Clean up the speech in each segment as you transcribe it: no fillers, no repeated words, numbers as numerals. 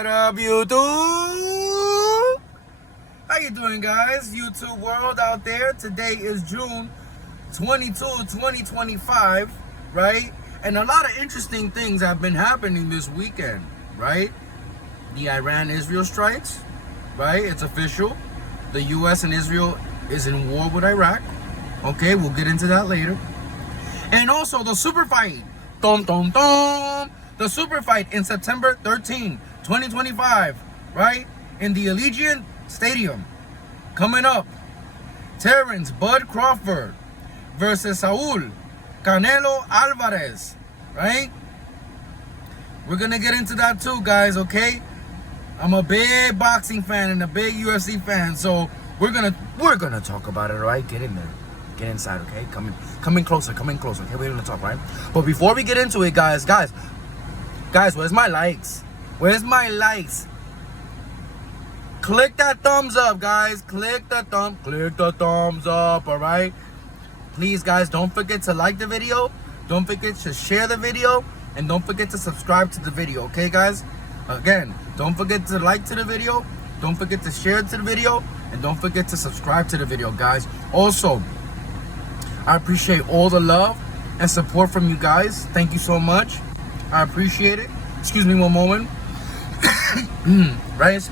What up, YouTube? How you doing, guys? YouTube world out there. Today is June 22, 2025, right? And a lot of interesting things have been happening this weekend, right? The Iran-Israel strikes, right? It's official. The U.S. and Israel is in war with Iraq. Okay, we'll get into that later. And also the super fight. Dum, dum, dum. The super fight in September 13, 2025, right? In the Allegiant Stadium. Coming up, Terrence Bud Crawford versus Canelo Alvarez, right? We're gonna get into that too, guys, okay? I'm a big boxing fan and a big UFC fan, so we're gonna talk about it, all right? Get in there. Get inside, okay? Come in closer, okay? We're gonna talk, right? But before we get into it, guys, where's my likes? Where's my likes? Click that thumbs up, guys. Click the thumbs up, all right? Please, guys, don't forget to like the video. Don't forget to share the video. And don't forget to subscribe to the video, okay, guys? Again, don't forget to like to the video. Don't forget to share to the video. And don't forget to subscribe to the video, guys. Also, I appreciate all the love and support from you guys. Thank you so much. I appreciate it. Excuse me one moment. Right?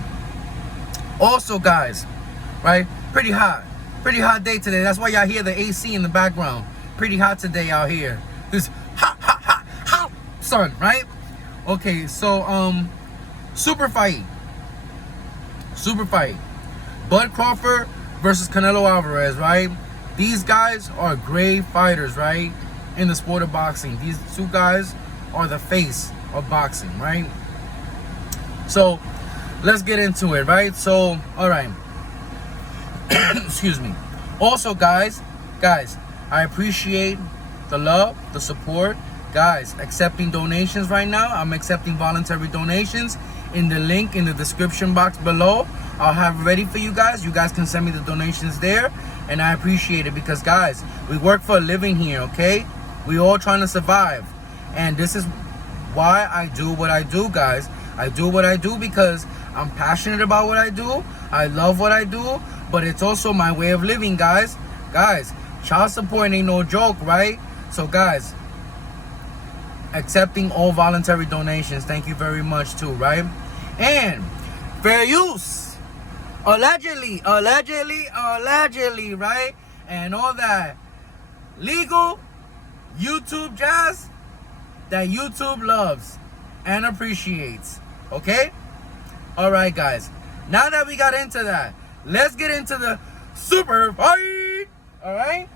Also, guys, right? Pretty hot day today. That's why y'all hear the AC in the background. Pretty hot today out here. This hot sun, right? Okay, so super fight. Bud Crawford versus Canelo Alvarez, right? These guys are great fighters, right? In the sport of boxing. These two guys are the face of boxing, right? So let's get into it, right? So, all right. Excuse me. Also, guys, I appreciate the love, the support. Guys, accepting donations right now. I'm accepting voluntary donations in the link in the description box below. I'll have it ready for you guys. You guys can send me the donations there, and I appreciate it because, guys, we work for a living here, okay? We all trying to survive. And this is why I do what I do, guys. I do what I do because I'm passionate about what I do. I love what I do, but it's also my way of living, guys. Guys, child support ain't no joke, right? So, guys, accepting all voluntary donations. Thank you very much, too, right? And fair use. Allegedly, right? And all that legal YouTube jazz that YouTube loves and appreciates. Okay? Alright, guys. Now that we got into that, let's get into the super fight. Alright?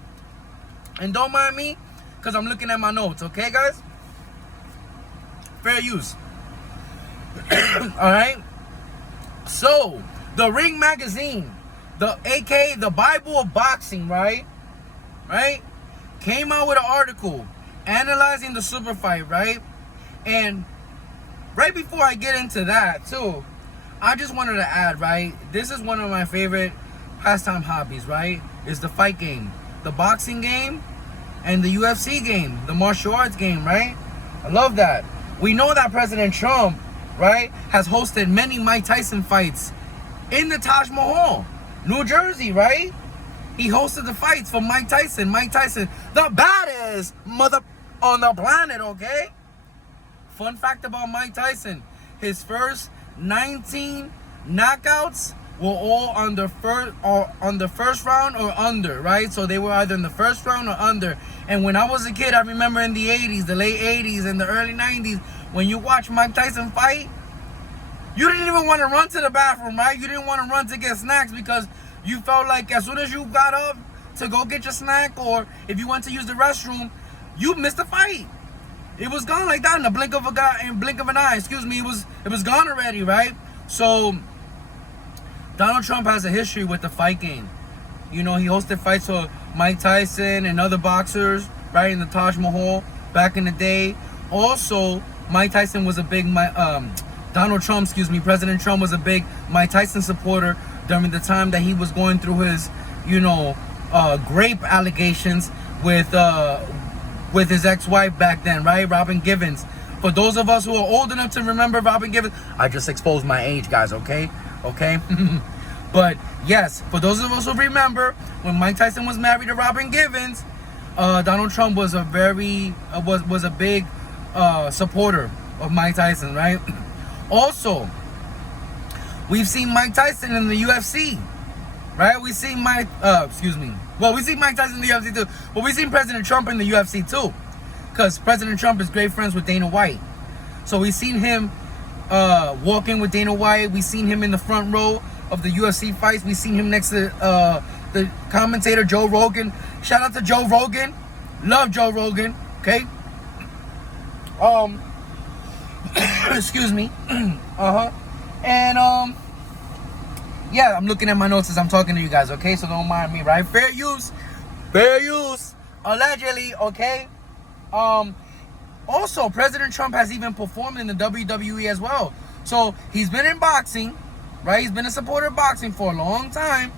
And don't mind me, because I'm looking at my notes. Okay, guys? Fair use. Alright? So, the Ring Magazine, aka the Bible of Boxing, right? Came out with an article analyzing the super fight, right? And right before I get into that too, I just wanted to add, right? This is one of my favorite pastime hobbies, right? Is the fight game, the boxing game, and the UFC game, the martial arts game, right? I love that. We know that President Trump, right, has hosted many Mike Tyson fights in the Taj Mahal, New Jersey, right? He hosted the fights for Mike Tyson. Mike Tyson, the baddest mother on the planet, okay? Fun fact about Mike Tyson, his first 19 knockouts were all on the first round or under, right? So they were either in the first round or under. And when I was a kid, I remember in the 80s, the late 80s and the early 90s, when you watch Mike Tyson fight, you didn't even want to run to the bathroom, right? You didn't want to run to get snacks because you felt like as soon as you got up to go get your snack, or if you went to use the restroom, you missed the fight. It was gone like that in the blink of an eye. Excuse me, it was gone already, right? So Donald Trump has a history with the fight game. You know, he hosted fights for Mike Tyson and other boxers, right, in the Taj Mahal back in the day. Also, Mike Tyson was a big President Trump was a big Mike Tyson supporter during the time that he was going through his, grape allegations with his ex-wife back then, right? Robin Givens. For those of us who are old enough to remember Robin Givens, I just exposed my age, guys, okay? Okay? But yes, for those of us who remember, when Mike Tyson was married to Robin Givens, Donald Trump was a very, was a big supporter of Mike Tyson, right? Also, we've seen Mike Tyson in the UFC, right? We've seen Mike, we've seen Mike Tyson in the UFC too, but we've seen President Trump in the UFC too, because President Trump is great friends with Dana White. So we've seen him walking with Dana White. We've seen him in the front row of the UFC fights. We've seen him next to the commentator Joe Rogan. Shout out to Joe Rogan. Love Joe Rogan. Okay. Excuse me. And yeah, I'm looking at my notes as I'm talking to you guys. Okay, so don't mind me, right? Fair use. Allegedly. Okay. Also, President Trump has even performed in the WWE as well. So he's been in boxing, right? He's been a supporter of boxing for a long time.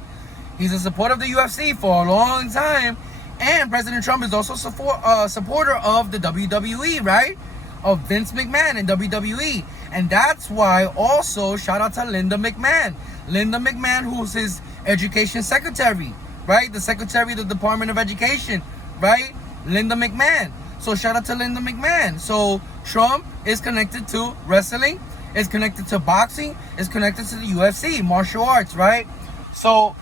He's a supporter of the UFC for a long time. And President Trump is also a supporter of the WWE, right? Of Vince McMahon and WWE. And that's why also shout out to Linda McMahon. Linda McMahon, who's his education secretary, right? The secretary of the Department of Education, right? Linda McMahon. So shout out to Linda McMahon. So Trump is connected to wrestling, is connected to boxing, is connected to the UFC, martial arts, right? So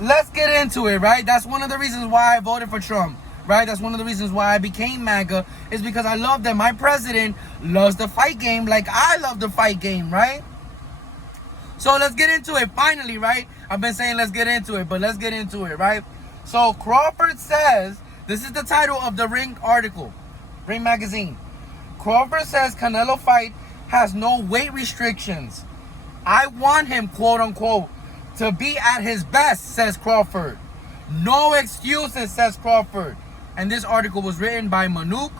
let's get into it, right? That's one of the reasons why I voted for Trump, right? That's one of the reasons why I became MAGA, is because I love that my president loves the fight game like I love the fight game, right? So let's get into it finally, right? I've been saying let's get into it, but let's get into it, right? So Crawford says, this is the title of the Ring article, Ring magazine. Crawford says Canelo fight has no weight restrictions. I want him, quote unquote, to be at his best, says Crawford. No excuses, says Crawford. And this article was written by Manuk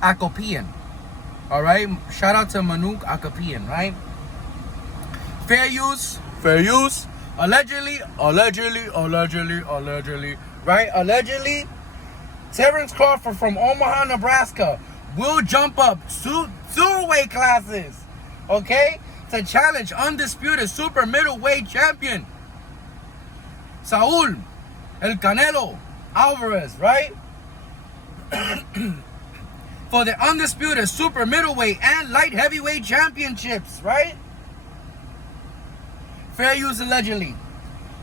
Akopian. All right, shout out to Manuk Akopian, right? Fair use. Allegedly, right? Allegedly, Terrence Crawford from Omaha, Nebraska will jump up two weight classes, okay, to challenge undisputed super middleweight champion Saul El Canelo Alvarez, right? For the undisputed super middleweight and light heavyweight championships, right? Fair use allegedly.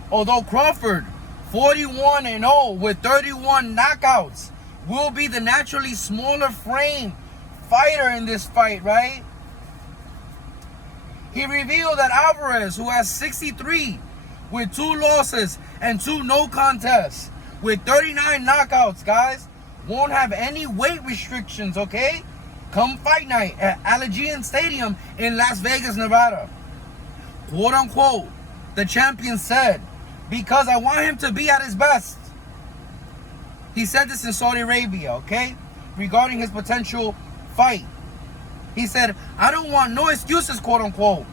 Although Crawford, 41-0 with 31 knockouts, will be the naturally smaller frame fighter in this fight, right? He revealed that Alvarez, who has 63 with 2 losses and 2 no contests, with 39 knockouts, guys, won't have any weight restrictions, okay? Come fight night at Allegiant Stadium in Las Vegas, Nevada. Quote unquote, the champion said, because I want him to be at his best. He said this in Saudi Arabia, okay? Regarding his potential fight. He said, I don't want no excuses, quote unquote.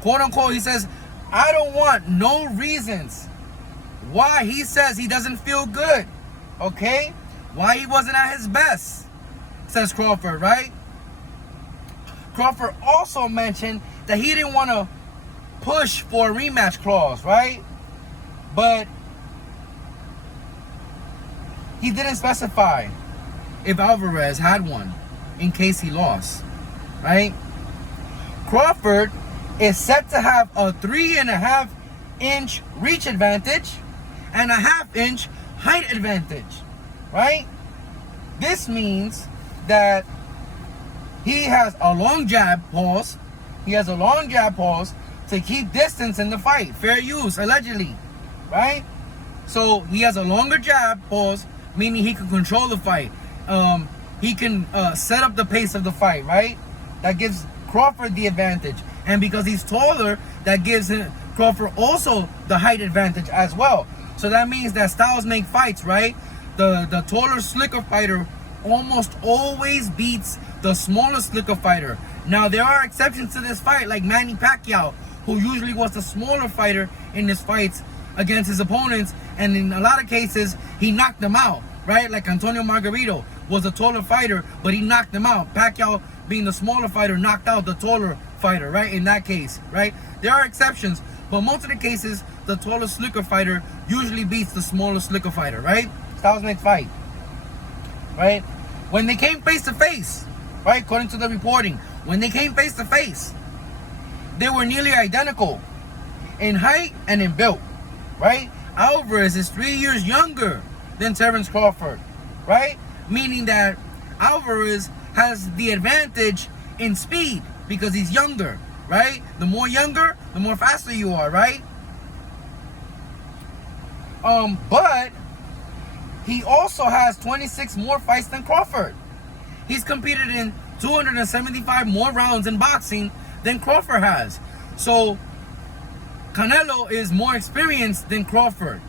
Quote unquote, he says, I don't want no reasons why he says he doesn't feel good, okay? Why he wasn't at his best, says Crawford, right? Crawford also mentioned that he didn't want to push for a rematch clause, right? But he didn't specify if Alvarez had one in case he lost, right? Crawford is set to have a 3.5-inch reach advantage and a 1/2-inch height advantage, right? This means that he has a long jab pause. He has a long jab pause to keep distance in the fight. Fair use, allegedly, right? So he has a longer jab pause, meaning he can control the fight. He can set up the pace of the fight, right? That gives Crawford the advantage. And because he's taller, that gives Crawford also the height advantage as well. So that means that styles make fights, right? The taller, slicker fighter almost always beats the smaller, slicker fighter. Now, there are exceptions to this fight, like Manny Pacquiao, who usually was the smaller fighter in his fights against his opponents, and in a lot of cases, he knocked them out, right? Like Antonio Margarito, was a taller fighter, but he knocked him out. Pacquiao, being the smaller fighter, knocked out the taller fighter, right? In that case, right? There are exceptions, but most of the cases, the taller, slicker fighter usually beats the smaller, slicker fighter, right? Styles make fight, right? When they came face to face, right? According to the reporting, when they came face to face, they were nearly identical in height and in build, right? Alvarez is 3 years younger than Terrence Crawford, right? Meaning that Alvarez has the advantage in speed because he's younger, right? The more younger, the more faster you are, right? But he also has 26 more fights than Crawford. He's competed in 275 more rounds in boxing than Crawford has. So Canelo is more experienced than Crawford.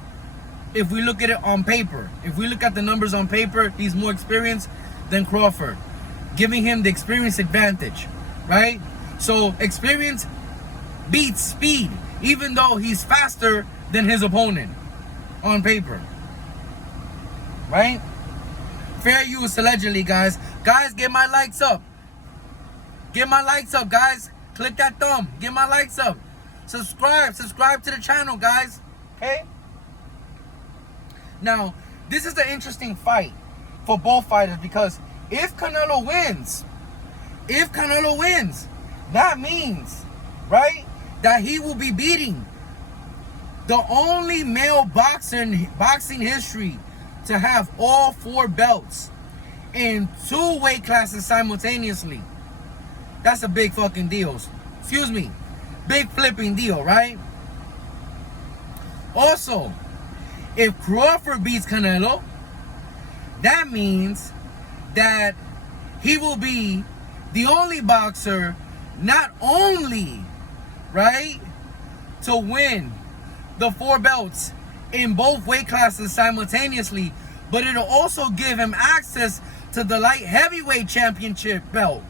If we look at it on paper, if we look at the numbers on paper, he's more experienced than Crawford, giving him the experience advantage, right? So experience beats speed, even though he's faster than his opponent on paper, right? Fair use allegedly, guys. Guys, get my likes up. Get my likes up, guys. Click that thumb. Get my likes up. Subscribe to the channel, guys. Okay? Now, this is the interesting fight for both fighters, because if Canelo wins, that means, right, that he will be beating the only male boxer in boxing history to have all 4 belts in 2 weight classes simultaneously. That's a big fucking deal. Excuse me. Big flipping deal, right? Also, if Crawford beats Canelo, that means that he will be the only boxer not only, right, to win the 4 belts in both weight classes simultaneously, but it'll also give him access to the light heavyweight championship belt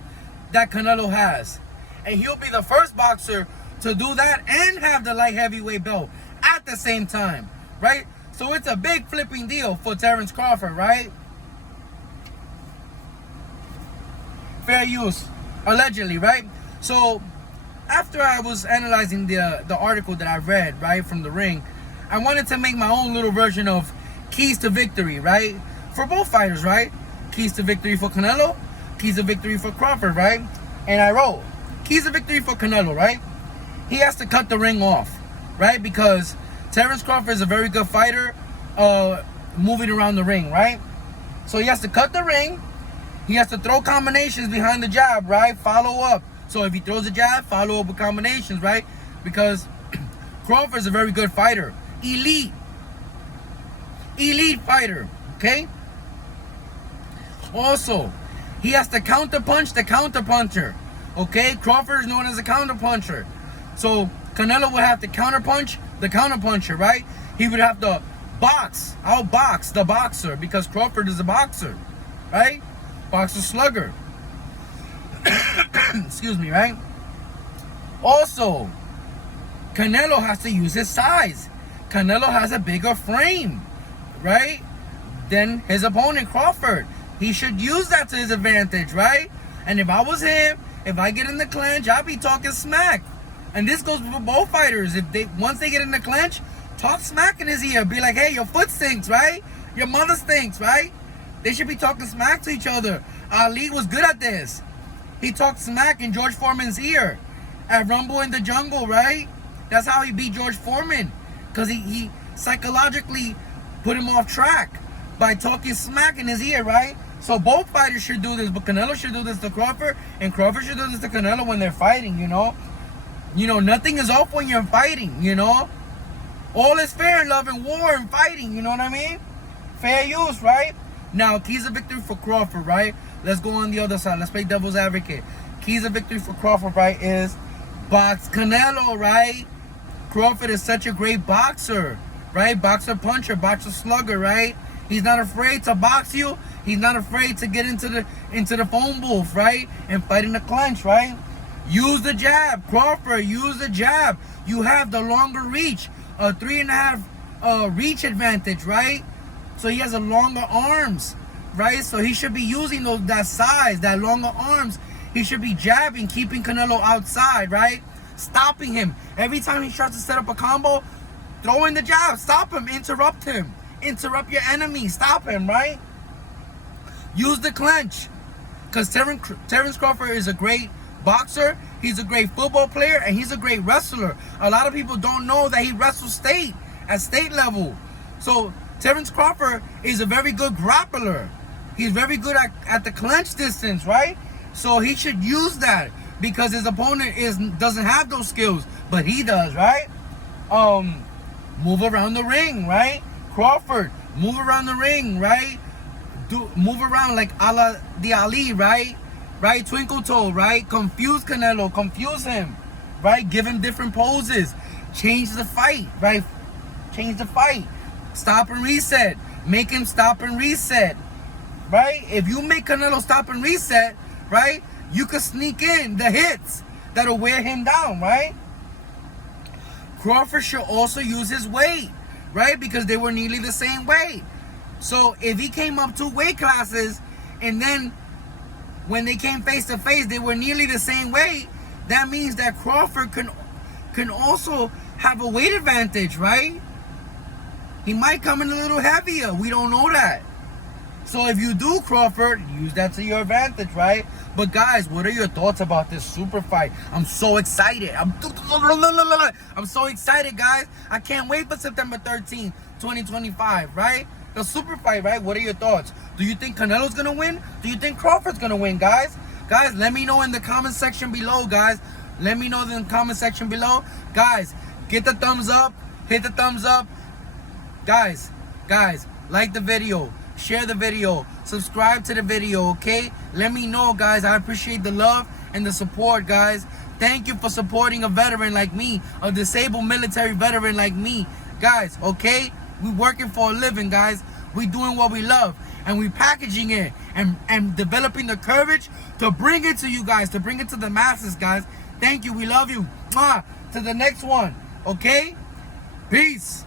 that Canelo has. And he'll be the first boxer to do that and have the light heavyweight belt at the same time, right? So it's a big flipping deal for Terrence Crawford, right? Fair use, allegedly, right? So after I was analyzing the article that I read, right, from The Ring, I wanted to make my own little version of keys to victory, right? For both fighters, right? Keys to victory for Canelo, keys to victory for Crawford, right? And I wrote, keys to victory for Canelo, right? He has to cut the ring off, right? Because Terrence Crawford is a very good fighter, moving around the ring, right? So he has to cut the ring. He has to throw combinations behind the jab, right? Follow up. So if he throws a jab, follow up with combinations, right? Because Crawford is a very good fighter. Elite fighter, okay? Also, he has to counterpunch the counterpuncher, okay? Crawford is known as a counterpuncher. So Canelo would have to counterpunch the counterpuncher, right? He would have to outbox the boxer, because Crawford is a boxer, right? Boxer slugger. Excuse me, right? Also, Canelo has to use his size. Canelo has a bigger frame, right, than his opponent, Crawford. He should use that to his advantage, right? And if I was him, if I get in the clinch, I'd be talking smack. And this goes for both fighters. Once they get in the clinch, talk smack in his ear. Be like, hey, your foot stinks, right? Your mother stinks, right? They should be talking smack to each other. Ali was good at this. He talked smack in George Foreman's ear at Rumble in the Jungle, right? That's how he beat George Foreman. Because he psychologically put him off track by talking smack in his ear, right? So both fighters should do this, but Canelo should do this to Crawford, and Crawford should do this to Canelo when they're fighting, you know? You know, nothing is off when you're fighting, you know? All is fair in love and war and fighting, you know what I mean? Fair use, right? Now, keys of victory for Crawford, right? Let's go on the other side. Let's play devil's advocate. Keys of victory for Crawford, right, is box Canelo, right? Crawford is such a great boxer, right? Boxer puncher, boxer slugger, right? He's not afraid to box you. He's not afraid to get into the phone booth, right? And fight in the clinch, right? Use the jab, Crawford. Use the jab. You have the longer reach, a 3.5 reach advantage, right? So he has a longer arms right? So he should be using that size, that longer arms. He should be jabbing, keeping Canelo outside, right? Stopping him. Every time he tries to set up a combo, throw in the jab. Stop him. Interrupt him. Interrupt your enemy. Stop him, right? Use the clinch. Because Terrence Crawford is a great boxer. He's a great football player. And he's a great wrestler. A lot of people don't know that he wrestles at state level. So Terrence Crawford is a very good grappler. He's very good at the clinch distance, right? So he should use that because his opponent doesn't have those skills, but he does, right? Move around the ring, right? Crawford, move around the ring, right? Move around like a la the Ali, right? Right? Twinkle toe, right? Confuse Canelo, confuse him, right? Give him different poses. Change the fight, right? Change the fight. Stop and reset. Make him stop and reset, right? If you make Canelo stop and reset, right, you could sneak in the hits that'll wear him down, right? Crawford should also use his weight, right? Because they were nearly the same weight. So if he came up 2 weight classes and then when they came face to face, they were nearly the same weight, that means that Crawford can also have a weight advantage, right? He might come in a little heavier. We don't know that. So if you do, Crawford, use that to your advantage, right? But guys, what are your thoughts about this super fight? I'm so excited. I'm so excited, guys. I can't wait for September 13th, 2025, right? The super fight, right? What are your thoughts? Do you think Canelo's gonna win? Do you think Crawford's gonna win, guys? Guys, let me know in the comment section below, guys. Let me know in the comment section below. Guys, get the thumbs up. Hit the thumbs up. Guys, like the video. Share the video, subscribe to the video, okay? Let me know, guys. I appreciate the love and the support, guys. Thank you for supporting a veteran like me, a disabled military veteran like me, guys, okay? We working for a living, guys. We doing what we love, and we packaging it and developing the courage to bring it to you guys, to bring it to the masses, guys. Thank you. We love you. Mwah. To the next one, okay? Peace.